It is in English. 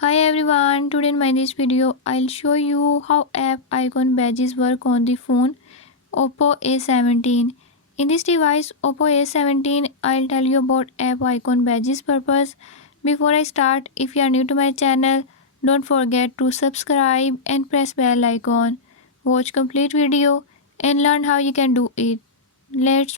Hi everyone, today in my this video I'll show you how app icon badges work on the phone Oppo A17. In this device Oppo A17 I'll tell you about app icon badges purpose. Before I start, if you are new to my channel, don't forget to subscribe and press bell icon. Watch complete video and learn how you can do it. Let's